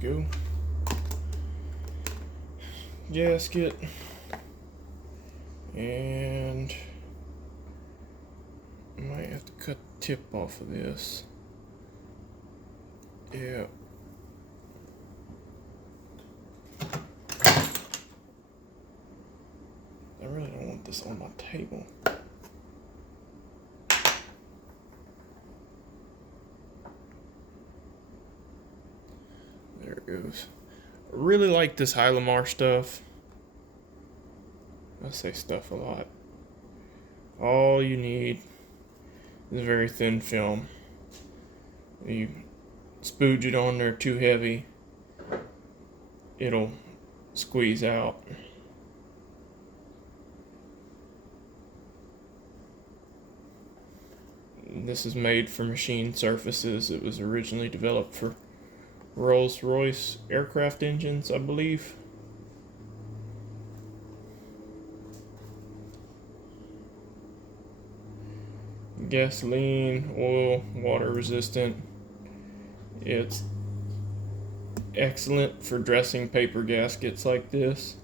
we go. Gasket. And I might have to cut the tip off of this. Yeah. I really don't want this on my table. There it goes. I really like this Hylamar stuff. I say stuff a lot. All you need is very thin film. You spooge it on there too heavy, it'll squeeze out. This is made for machine surfaces. It was originally developed for Rolls-Royce aircraft engines, I believe. Gasoline, oil, water resistant. It's excellent for dressing paper gaskets like this.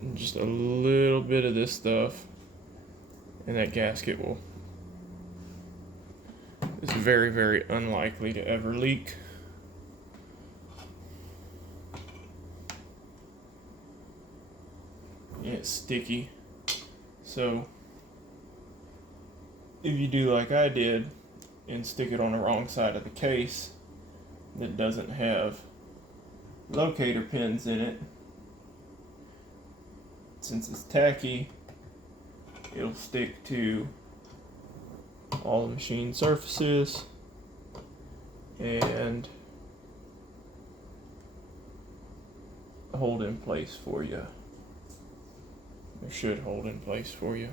And just a little bit of this stuff and that gasket is very, very unlikely to ever leak. And it's sticky, so if you do like I did and stick it on the wrong side of the case that doesn't have locator pins in it, since it's tacky, it'll stick to all the machine surfaces and hold in place for you. It should hold in place for you.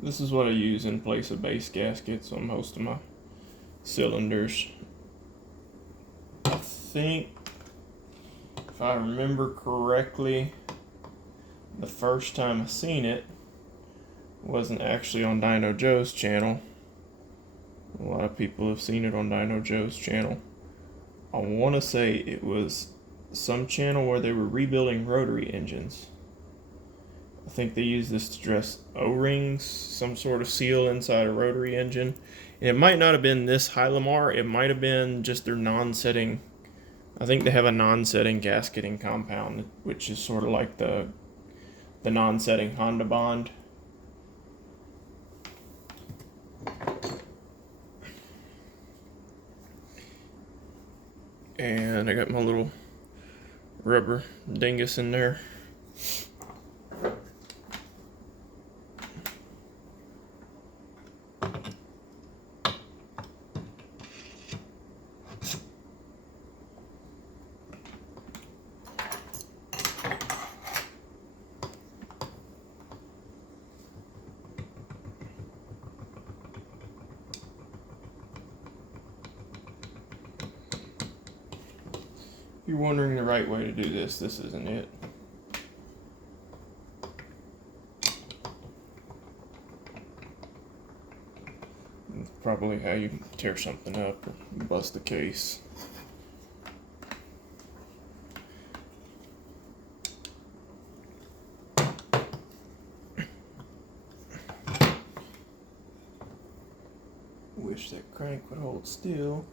This is what I use in place of base gaskets on most of my cylinders. I think, if I remember correctly, the first time I seen it wasn't actually on Dino Joe's channel. A lot of people have seen it on Dino Joe's channel. I want to say it was some channel where they were rebuilding rotary engines. I think they use this to dress O-rings, some sort of seal inside a rotary engine. And it might not have been this Hylamar, it might have been just their non-setting. I think they have a non-setting gasketing compound, which is sort of like the non-setting Honda Bond. And I got my little rubber dingus in there. If you're wondering the right way to do this, this isn't it. It's probably how you tear something up or bust a case. Wish that crank would hold still.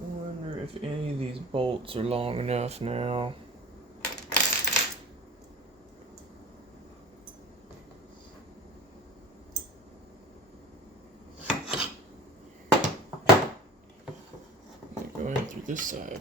I wonder if any of these bolts are long enough now. through this side.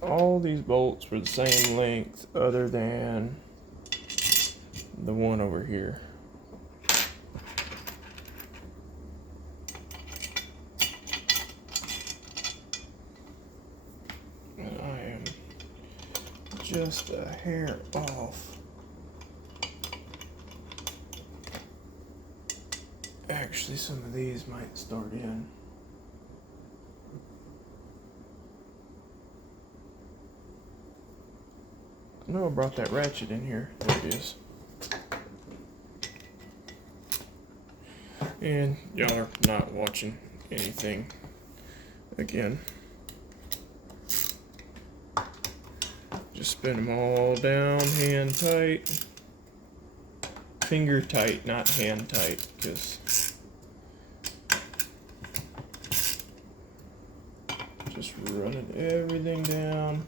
All these bolts were the same length other than the one over here. And I am just a hair off. Actually, some of these might start in. No, I brought that ratchet in here. There it is. And y'all are not watching anything again. Just spin them all down, hand tight. Finger tight, not hand tight, because just running everything down.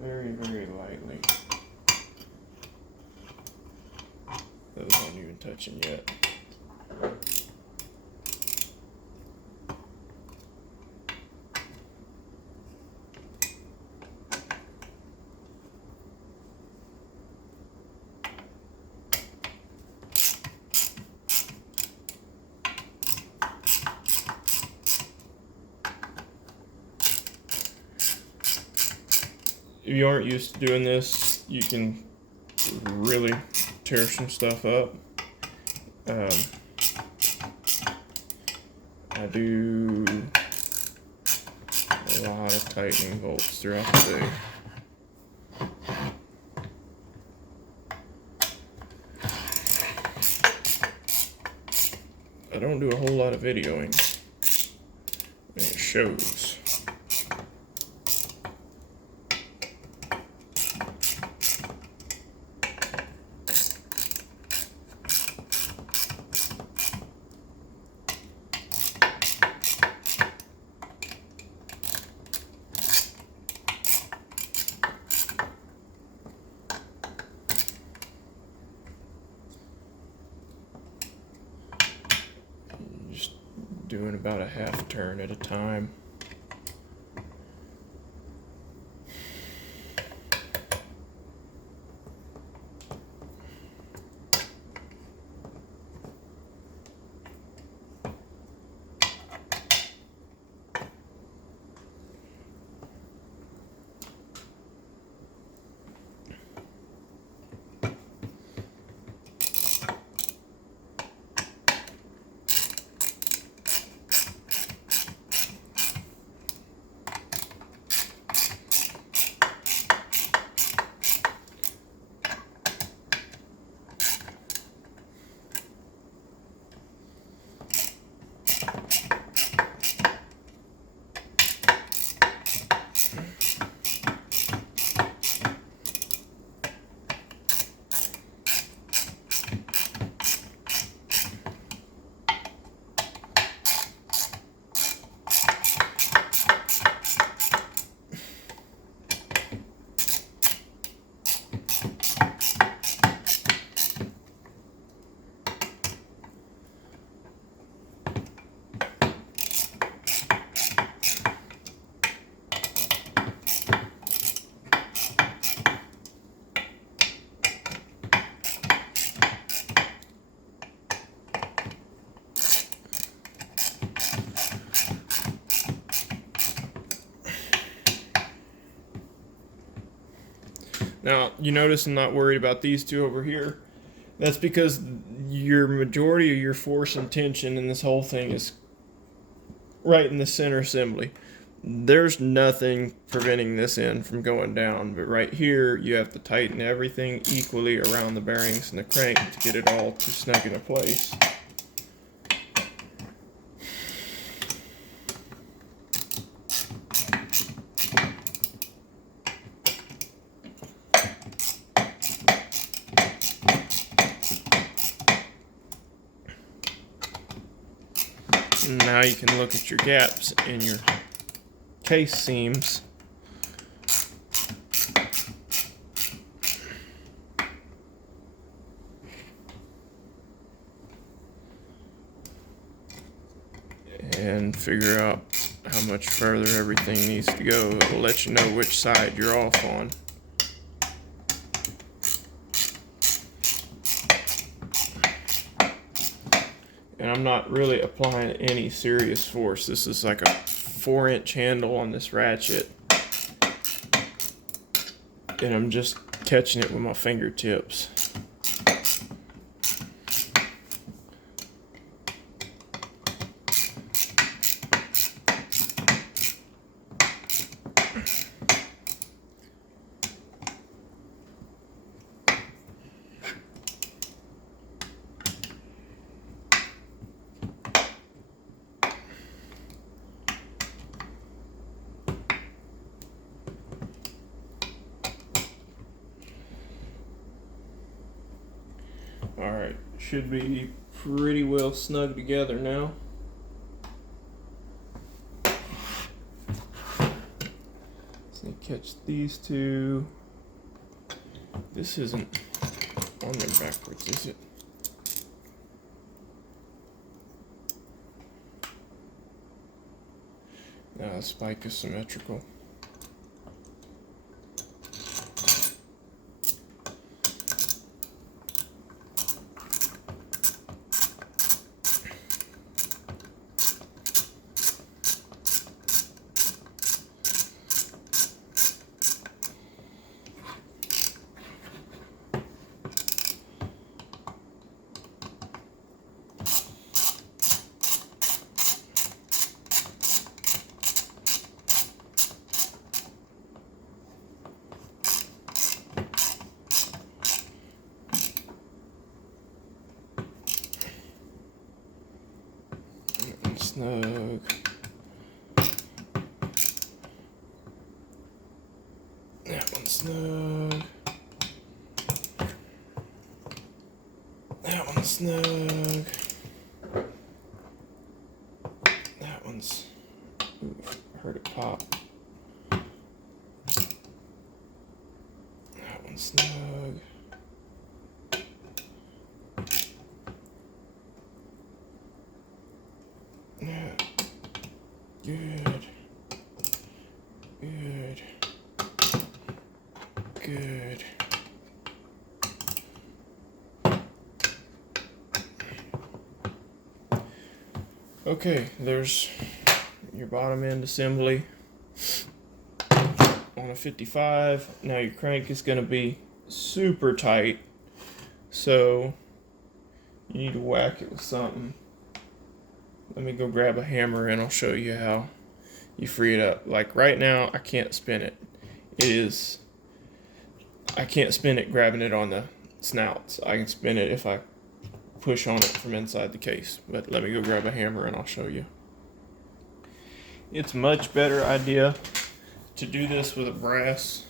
Very, very lightly. Those aren't even touching yet. If you aren't used to doing this, you can really tear some stuff up. I do a lot of tightening bolts throughout the day. I don't do a whole lot of videoing, and it shows. Doing about a half turn at a time. Now, you notice I'm not worried about these two over here. That's because your majority of your force and tension in this whole thing is right in the center assembly. There's nothing preventing this end from going down, but right here you have to tighten everything equally around the bearings and the crank to get it all to snug into place. Now you can look at your gaps in your case seams. And figure out how much further everything needs to go. It will let you know which side you're off on. And I'm not really applying any serious force. This is like a 4-inch handle on this ratchet. And I'm just catching it with my fingertips. Alright, should be pretty well snug together now. So catch these two. This isn't on there backwards, is it? No, the spike is symmetrical. Snug. That one's snug. That one's snug. That one's... Ooh, I heard it pop. That one's snug. Yeah. Good. Good. Good. Okay, there's your bottom end assembly on a 55. Now your crank is going to be super tight, so you need to whack it with something. Let me go grab a hammer and I'll show you how you free it up. Like right now, I can't spin it. I can't spin it grabbing it on the snouts. I can spin it if I push on it from inside the case. But let me go grab a hammer and I'll show you. It's a much better idea to do this with a brass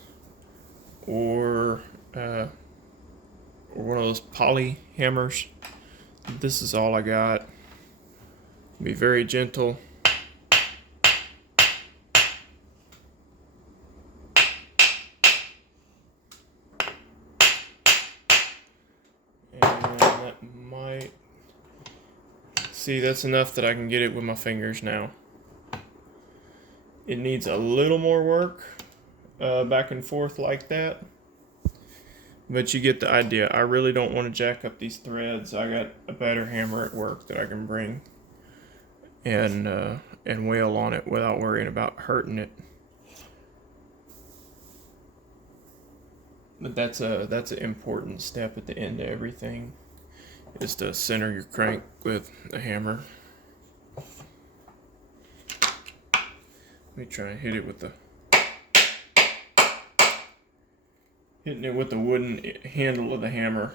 or one of those poly hammers. This is all I got. Be very gentle. And that might... See, that's enough that I can get it with my fingers now. It needs a little more work back and forth like that. But you get the idea. I really don't want to jack up these threads. I got a better hammer at work that I can bring and wail on it without worrying about hurting it. But that's an important step at the end of everything, is to center your crank with a hammer. Let me try and hit it with the wooden handle of the hammer.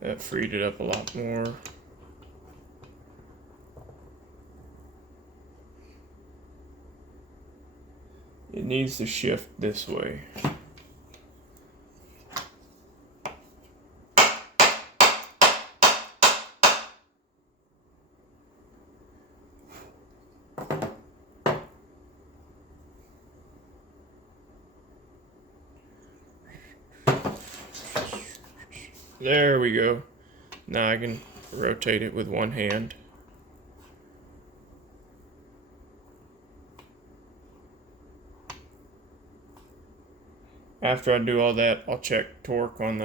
That freed it up a lot more. It needs to shift this way. There we go. Now I can rotate it with one hand. After I do all that, I'll check torque on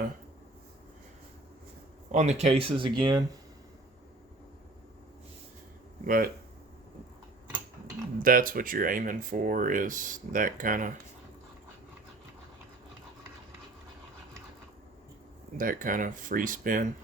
the cases again. But that's what you're aiming for, is that kind of free spin.